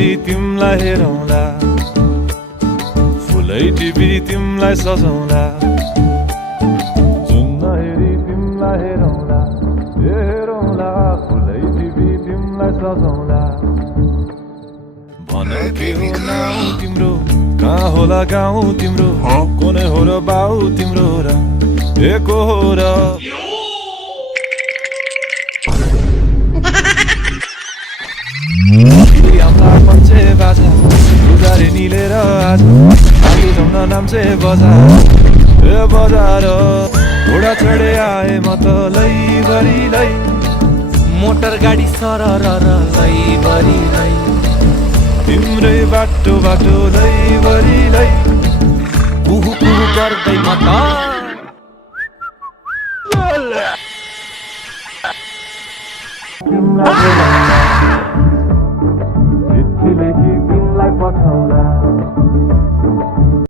हेरी तिमलाई हेरौँला, फुलै टिपी तिमलाई सजाउँला। जुन्न हेरी तिमलाई हेरौँला, हेरौँला, फुलै टिपी तिमलाई सजाउँला। भन के हो नाउँ तिम्रो, कहाँ होला गाउँ तिम्रो, कुनै हो र बाउ तिम्रो र एको हो र। हामीलाई पञ्चे बाजा गुजारे निलेर आज आलु जम्न नाम्चे बजार ए बजार। घोडा चढे आए म त लैभरि लै, मोटर गाडी सरर लैभरि लै, तिम्रै बाटो बाटो लैभरि लै। कुहु कुहु गर्दै म त तिमलाई